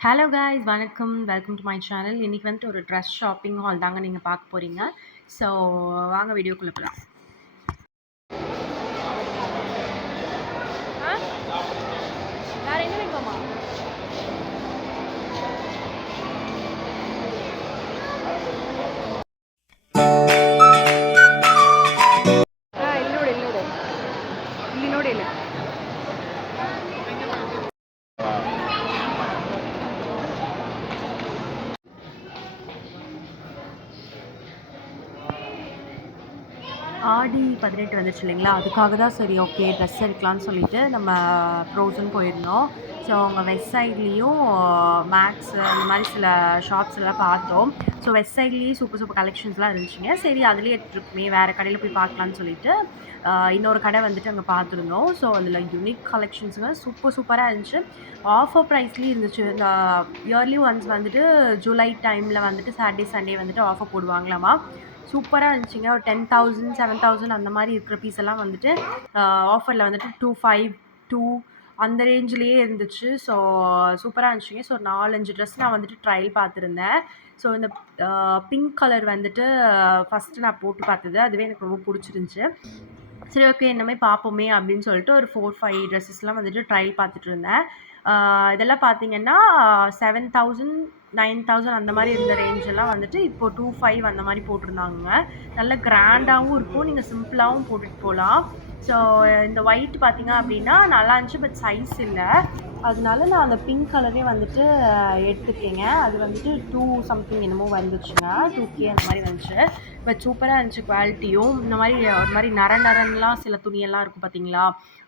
Hello guys வணக்கம். Welcome to my channel. இன்னைக்கு வந்துட்டு ஒரு ட்ரெஸ் ஷாப்பிங் ஹால் தாங்க நீங்க பார்க்க போறீங்க. ஸோ வாங்க வீடியோக்குள்ள போலாம். வேற என்ன வேணுமா? ಇಲ್ಲಿ ನೋಡಿ ಇಲ್ಲಿ. ஆடி 18 வந்துருச்சு இல்லைங்களா, அதுக்காக தான் சரி ஓகே ட்ரெஸ் எடுக்கலான்னு சொல்லிட்டு நம்ம ப்ரோசன் போயிருந்தோம். ஸோ அவங்க வெஸ்ட் சைட்லேயும் மேக்ஸ் அந்த மாதிரி சில ஷாப்ஸ் எல்லாம் பார்த்தோம். ஸோ வெஸ்ட் சைட்லேயே சூப்பர் சூப்பர் கலெக்ஷன்ஸ்லாம் இருந்துச்சுங்க. சரி அதுலேயே எடுத்துருக்குமே வேறு கடையில் போய் பார்க்கலான்னு சொல்லிட்டு இன்னொரு கடை வந்துட்டு அங்கே பார்த்துருந்தோம். ஸோ அதில் யூனிக் கலெக்ஷன்ஸுங்க சூப்பராக இருந்துச்சு. ஆஃபர் ப்ரைஸ்லேயும் இருந்துச்சு. இந்த இயர்லி ஒன்ஸ் வந்துட்டு ஜூலை டைமில் வந்துட்டு சாட்டர்டே சண்டே வந்துட்டு ஆஃபர் போடுவாங்களாமா. சூப்பராக இருந்துச்சுங்க. ஒரு 10,000 7,000 அந்த மாதிரி இருக்கிற பீஸ் எல்லாம் வந்துட்டு ஆஃபரில் வந்துட்டு 2 அந்த ரேஞ்சிலேயே இருந்துச்சு. ஸோ சூப்பராக இருந்துச்சுங்க. ஸோ 4-5 ட்ரெஸ் நான் வந்துட்டு ட்ரையல் பார்த்துருந்தேன். ஸோ இந்த பிங்க் கலர் வந்துட்டு ஃபஸ்ட்டு நான் போட்டு பார்த்தது அதுவே எனக்கு ரொம்ப பிடிச்சிருந்துச்சி. சரி ஓகே இன்னமே பார்ப்போமே அப்படின்னு சொல்லிட்டு ஒரு 4-5 ட்ரெஸ்ஸஸ்லாம் வந்துட்டு ட்ரையல் பார்த்துட்டு இருந்தேன். இதெல்லாம் பார்த்தீங்கன்னா 7,000 9,000 அந்த மாதிரி இருந்த ரேஞ்செல்லாம் வந்துட்டு இப்போது 2,500 அந்த மாதிரி போட்டிருந்தாங்க. நல்ல கிராண்டாகவும் இருக்கும், நீங்கள் சிம்பிளாகவும் போட்டுட்டு போகலாம். ஸோ இந்த ஒயிட் பார்த்தீங்க அப்படின்னா நல்லா இருந்துச்சு, பட் சைஸ் இல்லை. அதனால நான் அந்த பிங்க் கலரே வந்துட்டு எடுத்துக்கேங்க. அது வந்துட்டு 2 சம்திங் என்னமோ வந்துச்சுங்க, 2K அந்த மாதிரி வந்துச்சு. பட் சூப்பராக இருந்துச்சு குவாலிட்டியும். இந்த மாதிரி ஒரு மாதிரி நரன்லாம் சில துணியெல்லாம் இருக்கும் பார்த்தீங்களா,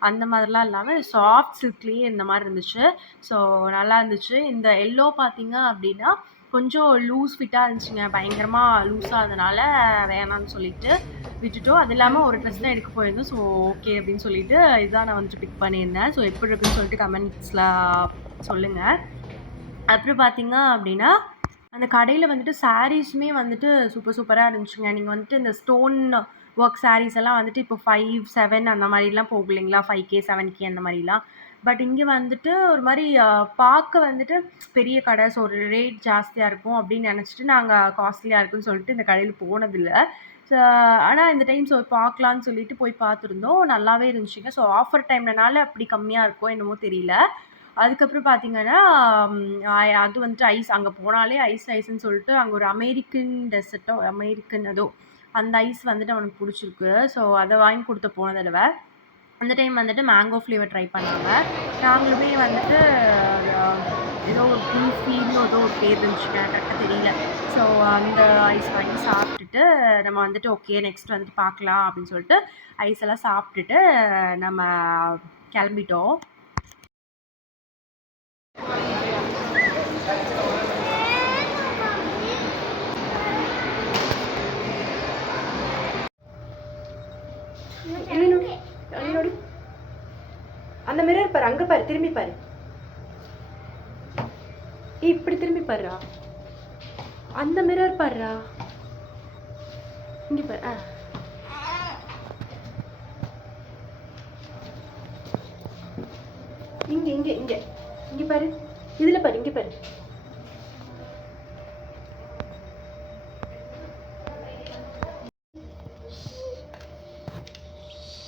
அந்த மாதிரிலாம் இல்லாமல் சாஃப்ட் சில்க்லேயே இந்த மாதிரி இருந்துச்சு. ஸோ நல்லா இருந்துச்சு. இந்த எல்லோ பார்த்தீங்க அப்படின்னா கொஞ்சம் லூஸ் ஃபிட்டாக இருந்துச்சுங்க, பயங்கரமாக லூஸாக இருந்தனால வேணான்னு சொல்லிட்டு விட்டுட்டோம். அது இல்லாமல் ஒரு ட்ரெஸ் தான் எடுக்க போயிருந்தோம். ஸோ ஓகே அப்படின்னு சொல்லிட்டு இதுதான் நான் வந்துட்டு பிக் பண்ணியிருந்தேன். ஸோ எப்படி இருக்குன்னு சொல்லிட்டு கமெண்ட்ஸில் சொல்லுங்கள். அப்புறம் பார்த்தீங்க அப்படின்னா அந்த கடையில் வந்துட்டு சாரீஸுமே வந்துட்டு சூப்பராக இருந்துச்சுங்க. நீங்கள் வந்துட்டு இந்த ஸ்டோன் ஒர்க் சாரீஸ் எல்லாம் வந்துட்டு இப்போ 5-7 அந்த மாதிரிலாம் போகும் இல்லைங்களா, 5K 7K அந்த மாதிரிலாம். பட் இங்கே வந்துட்டு ஒரு மாதிரி பார்க்க வந்துட்டு பெரிய கடை, ஸோ ஒரு ரேட் ஜாஸ்தியாக இருக்கும் அப்படின்னு நினச்சிட்டு நாங்கள் காஸ்ட்லியாக இருக்குன்னு சொல்லிட்டு இந்த கடையில் போனதில்லை. ஸோ ஆனால் இந்த டைம் ஸோ பார்க்கலான்னு சொல்லிட்டு போய் பார்த்துருந்தோம். நல்லாவே இருந்துச்சுங்க. ஸோ ஆஃபர் டைம்னால அப்படி கம்மியாக இருக்கோ என்னமோ தெரியல. அதுக்கப்புறம் பார்த்தீங்கன்னா அது வந்துட்டு ஐஸ், அங்கே போனாலே ஐஸ்ன்னு சொல்லிட்டு அங்கே ஒரு அமெரிக்கன் டெசர்ட்டோ அமெரிக்கன் ஏதோ அந்த ஐஸ் வந்துட்டு அவனுக்கு பிடிச்சிருக்கு. ஸோ அதை வாங்கி கொடுத்த போன தடவை. அந்த டைம் வந்துட்டு மேங்கோ ஃப்ளேவர் ட்ரை பண்ணாங்க. நாங்களுமே வந்துட்டு ஏதோ ஒரு குல்ஃபின்னு ஏதோ ஒரு பேர் இருந்துச்சுங்க, கரெக்டாக தெரியல. ஸோ அந்த ஐஸ் வாங்கி சாப்பிட்டுட்டு நம்ம வந்துட்டு ஓகே நெக்ஸ்ட் வந்துட்டு பார்க்கலாம் அப்படின்னு சொல்லிட்டு ஐஸ் எல்லாம் சாப்பிட்டுட்டு நம்ம கிளம்பிட்டோம். அந்த மிரர் பாரு, அங்க பாரு, திரும்பி பாரு, இப்படி திரும்பி பாருடா. அந்த மிரர் பாருடா, இங்க பாரு. இங்க இங்க இங்க இங்க பாரு, இதுல பாரு, இங்க பாரு.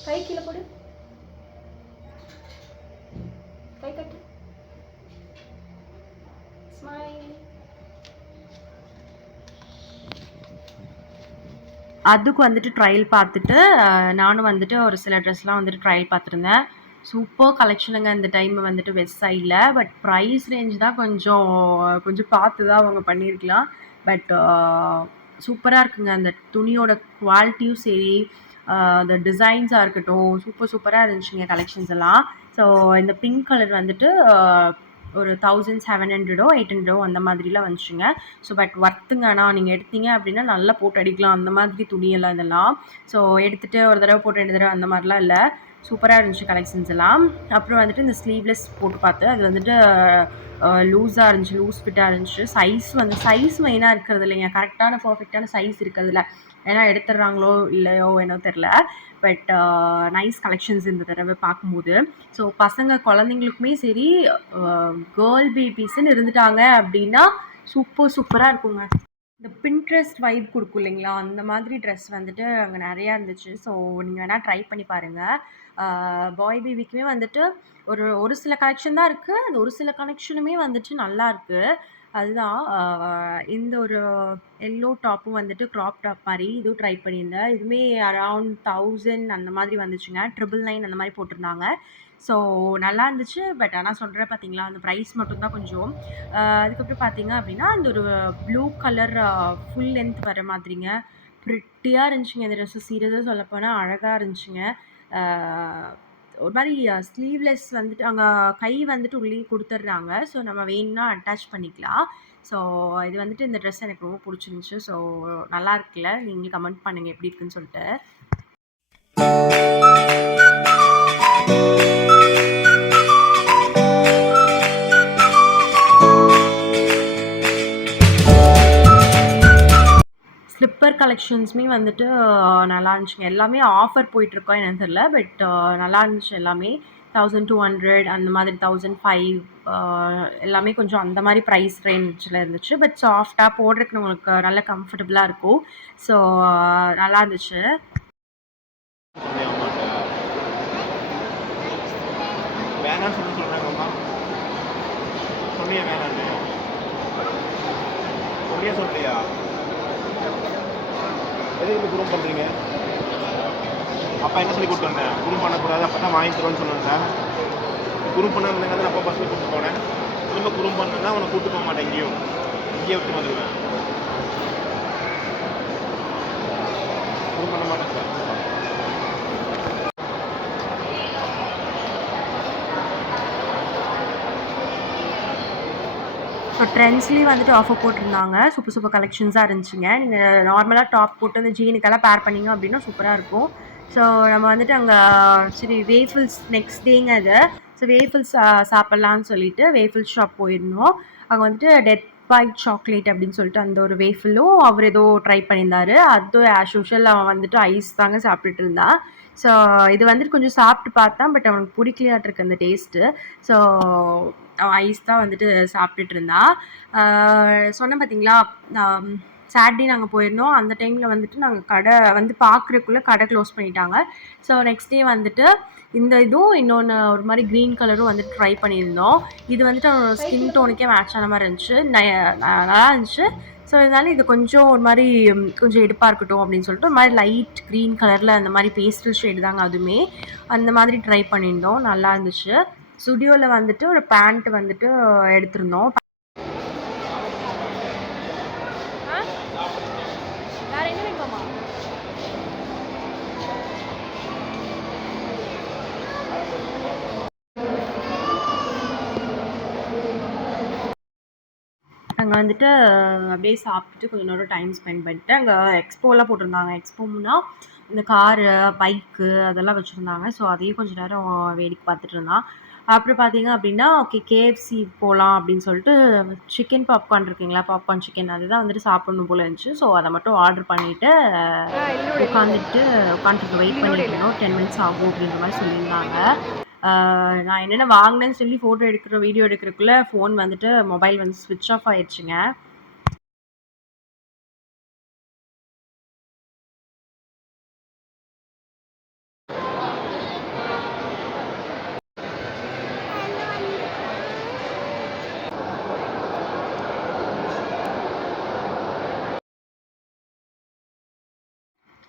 கை கீழே போடு, கை கட்டு, ஸ்மைல். அதுக்கு வந்துட்டு ட்ரையல் பார்த்துட்டு நானும் வந்துட்டு ஒரு சில ட்ரெஸ்லாம் வந்துட்டு ட்ரையல் பார்த்துருந்தேன். சூப்பர் கலெக்ஷனுங்க இந்த டைம் வந்துட்டு வெஸ்ட் சைடில். பட் ப்ரைஸ் ரேஞ்ச் தான் கொஞ்சம் பார்த்து தான் அவங்க பண்ணியிருக்கலாம். பட் சூப்பராக இருக்குங்க. அந்த துணியோட குவாலிட்டியும் சரி, அந்த டிசைன்ஸாக இருக்கட்டும் சூப்பராக இருந்துச்சுங்க கலெக்ஷன்ஸ் எல்லாம். ஸோ இந்த பிங்க் கலர் வந்துட்டு ஒரு 1,700 800 அந்த மாதிரிலாம் வந்துச்சுங்க. ஸோ பட் ஒர்த்துங்க. ஆனால் நீங்கள் எடுத்தீங்க அப்படின்னா நல்லா போட்டு அடிக்கலாம் அந்த மாதிரி துணியெல்லாம் இதெல்லாம். ஸோ எடுத்துகிட்டு ஒரு தடவை போட்டு 2 தடவை அந்த மாதிரிலாம் இல்லை. சூப்பராக இருந்துச்சு கலெக்ஷன்ஸ் எல்லாம். அப்புறம் வந்துட்டு இந்த ஸ்லீவ்லெஸ் போட்டு பார்த்தேன். அது வந்துட்டு லூஸாக இருந்துச்சு, லூஸ் ஃபிட்டாக இருந்துச்சு. சைஸ் மெயினாக இருக்கிறது இல்லைங்க, கரெக்டான பர்ஃபெக்டான சைஸ் இருக்கிறதுல. ஏன்னா எடுத்துடுறாங்களோ இல்லையோ என்னோ தெரில. பட் நைஸ் கலெக்ஷன்ஸ் இந்த தடவை பார்க்கும்போது. ஸோ பசங்க குழந்தைங்களுக்குமே சரி, கேர்ள் பேபிஸ்ன்னு இருந்துட்டாங்க அப்படின்னா சூப்பராக இருக்குங்க. இந்த பின்ட்ரெஸ்ட் வைப் கொடுக்கும் இல்லைங்களா, அந்த மாதிரி ட்ரெஸ் வந்துட்டு அங்கே நிறையா இருந்துச்சு. ஸோ நீங்கள் வேணால் ட்ரை பண்ணி பாருங்கள். பாய் பேபிக்குமே வந்துட்டு ஒரு ஒரு சில கலெக்ஷன் தான் இருக்குது. அந்த ஒரு சில கலெக்ஷனுமே வந்துட்டு நல்லா இருக்குது. அதுதான் இந்த ஒரு எல்லோ டாப்பும் வந்துட்டு க்ராப் டாப் மாதிரி இதுவும் ட்ரை பண்ணியிருந்தேன். இதுவுமே அரவுண்ட் 1000 அந்த மாதிரி வந்துச்சுங்க. 999 அந்த மாதிரி போட்டிருந்தாங்க. ஸோ நல்லா இருந்துச்சு. பட் ஆனால் சொல்கிறேன் பார்த்தீங்களா, அந்த ப்ரைஸ் மட்டும்தான் கொஞ்சம். அதுக்கப்புறம் பார்த்தீங்க அப்படின்னா அந்த ஒரு ப்ளூ கலர் ஃபுல் லென்த் வர மாதிரிங்க, ப்ரிட்டியாக இருந்துச்சுங்க இந்த ட்ரெஸ்ஸு. சீரியஸாக சொல்லப்போனால் அழகாக இருந்துச்சுங்க. ஒரு மாதிரி ஸ்லீவ்லெஸ் வந்துட்டு அங்கே கை வந்துட்டு உள்ளே கொடுத்துட்றாங்க. ஸோ நம்ம வேணும்னா அட்டாச் பண்ணிக்கலாம். ஸோ இது வந்துட்டு இந்த ட்ரெஸ் எனக்கு ரொம்ப பிடிச்சிருந்துச்சு. ஸோ நல்லா இருக்குல்ல, நீங்களும் கமெண்ட் பண்ணுங்கள் எப்படி இருக்குன்னு சொல்லிட்டு. ஸ்லிப்பர் கலெக்ஷன்ஸுமே வந்துட்டு நல்லா இருந்துச்சுங்க. எல்லாமே ஆஃபர் போயிட்டுருக்கோம் என்னன்னு தெரில. பட் நல்லா இருந்துச்சு எல்லாமே. 1200 அந்த மாதிரி 1005 எல்லாமே கொஞ்சம் அந்த மாதிரி ப்ரைஸ் ரேஞ்சில் இருந்துச்சு. பட் சாஃப்டாக போடுறதுக்கு உங்களுக்கு நல்ல கம்ஃபர்டபுளாக இருக்கும். ஸோ நல்லா இருந்துச்சு. வேணான்னு சொல்கிறாங்கம்மா, சொன்னியா வேணான்னு? சொன்னியா சொல்லியா? எதுக்கு இப்போ குரூப் பண்ணுறீங்க? அப்பா என்ன சொல்லி கூப்பிட்டு வந்தேன்? குரூப் பண்ணக்கூடாது, அப்போ தான் வாங்கி தருவேன்னு சொன்னேன். குரூப் பண்ணாங்க தான் அப்பா பஸ்ஸில் கூப்பிட்டு போனேன். திரும்ப குரூப் பண்ணேன்னா அவனை கூப்பிட்டு போக மாட்டேன், எங்கேயும் இங்கேயே விட்டு வந்துடுவேன். குரூப் பண்ண மாட்டேன் சார். ஸோ ட்ரெண்ட்ஸ்லேயும் வந்துட்டு ஆஃபர் போட்டிருந்தாங்க. சூப்பர் கலெக்ஷன்ஸாக இருந்துச்சுங்க. நீங்கள் நார்மலாக டாப் போட்டு அந்த ஜீனுக்கெல்லாம் பேர் பண்ணிங்க அப்படின்னா சூப்பராக இருக்கும். ஸோ நம்ம வந்துட்டு அங்கே சரி வேஃபில்ஸ் நெக்ஸ்ட் டேங்க அது. ஸோ வேஃபில்ஸ் சாப்பிட்லான்னு சொல்லிட்டு வேஃபில்ஸ் ஷாப் போயிருந்தோம். அங்கே வந்துட்டு டெட் பைட் சாக்லேட் அப்படின்னு சொல்லிட்டு அந்த ஒரு வேஃபிலும் அவர் ஏதோ ட்ரை பண்ணியிருந்தாரு. அதுவும் ஆஸ் யூஷுவல் அவன் வந்துட்டு ஐஸ் தாங்க சாப்பிட்டுட்டு இருந்தான். ஸோ இது வந்துட்டு கொஞ்சம் சாப்பிட்டு பார்த்தான். பட் அவனுக்கு பிடிக்கலையாட்டிருக்கு அந்த டேஸ்ட்டு. ஸோ அவன் ஐஸ் தான் வந்துட்டு சாப்பிட்டுட்டு இருந்தான். சொன்னேன் பார்த்தீங்களா, சாட்டர்டே நாங்கள் போயிருந்தோம். அந்த டைமில் வந்துட்டு நாங்கள் கடை வந்து பார்க்குறக்குள்ளே கடை க்ளோஸ் பண்ணிட்டாங்க. ஸோ நெக்ஸ்ட் டே வந்துட்டு இந்த இதுவும் இன்னொன்று ஒரு மாதிரி க்ரீன் கலரும் வந்துட்டு ட்ரை பண்ணியிருந்தோம். இது வந்துட்டு அவனோட ஸ்கின் டோனுக்கே மேட்ச் ஆன மாதிரி இருந்துச்சு. நல்லா இருந்துச்சு. ஸோ இதனால இது கொஞ்சம் ஒரு மாதிரி கொஞ்சம் எடுப்பாக இருக்கட்டும் அப்படின்னு சொல்லிட்டு ஒரு மாதிரி லைட் க்ரீன் கலரில் அந்த மாதிரி பேஸ்டல் ஷேடு தாங்க அதுவுமே. அந்த மாதிரி ட்ரை பண்ணியிருந்தோம். நல்லா இருந்துச்சு. ஸ்டுடியோவில் வந்துட்டு ஒரு பேண்ட் வந்துட்டு எடுத்திருந்தோம். அங்கே வந்துட்டு அப்படியே சாப்பிட்டுட்டு கொஞ்சம் நேரம் டைம் ஸ்பெண்ட் பண்ணிட்டு அங்கே எக்ஸ்போலாம் போட்டிருந்தாங்க. எக்ஸ்போம்னா இந்த காரு, பைக்கு அதெல்லாம் வச்சுருந்தாங்க. ஸோ அதையும் கொஞ்சம் நேரம் வேடிக்கை பார்த்துட்டு இருந்தான். அப்புறம் பார்த்தீங்க அப்படின்னா ஓகே கேஎஃப்சி போகலாம் அப்படின்னு சொல்லிட்டு சிக்கன் பாப்கார்ன் இருக்குங்களா, பாப்கார்ன் சிக்கன் அதுதான் வந்துட்டு சாப்பிடணும் போல இருந்துச்சு. ஸோ அதை மட்டும் ஆர்டர் பண்ணிவிட்டு உட்காந்துட்டு வெயிட் பண்ணிட்டு இருந்தோம். 10 மினிட்ஸ் ஆகும் அப்படின்ற மாதிரி சொல்லியிருந்தாங்க. நான் என்னென்ன வாங்கினேன்னு சொல்லி ஃபோட்டோ வீடியோ எடுக்கிறதுக்குள்ளே ஃபோன் வந்துட்டு மொபைல் வந்து ஸ்விட்ச் ஆஃப் ஆயிடுச்சுங்க.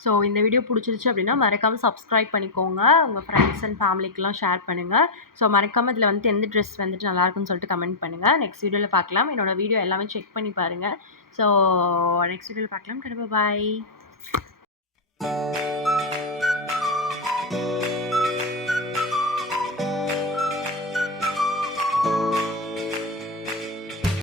ஸோ இந்த வீடியோ பிடிச்சிருச்சு அப்படின்னா மறக்காமல் சப்ஸ்கிரைப் பண்ணிக்கோங்க. உங்கள் ஃப்ரெண்ட்ஸ் அண்ட் ஃபேமிலிக்கெலாம் ஷேர் பண்ணுங்கள். ஸோ மறக்காமல் இதில் வந்துட்டு எந்த ட்ரெஸ் வந்துட்டு நல்லாயிருக்குன்னு சொல்லிட்டு கமெண்ட் பண்ணுங்கள். நெக்ஸ்ட் வீடியோவில் பார்க்கலாம். என்னோடய வீடியோ எல்லாமே செக் பண்ணி பாருங்கள். ஸோ நெக்ஸ்ட் வீடியோவில் பார்க்கலாம். பாய்.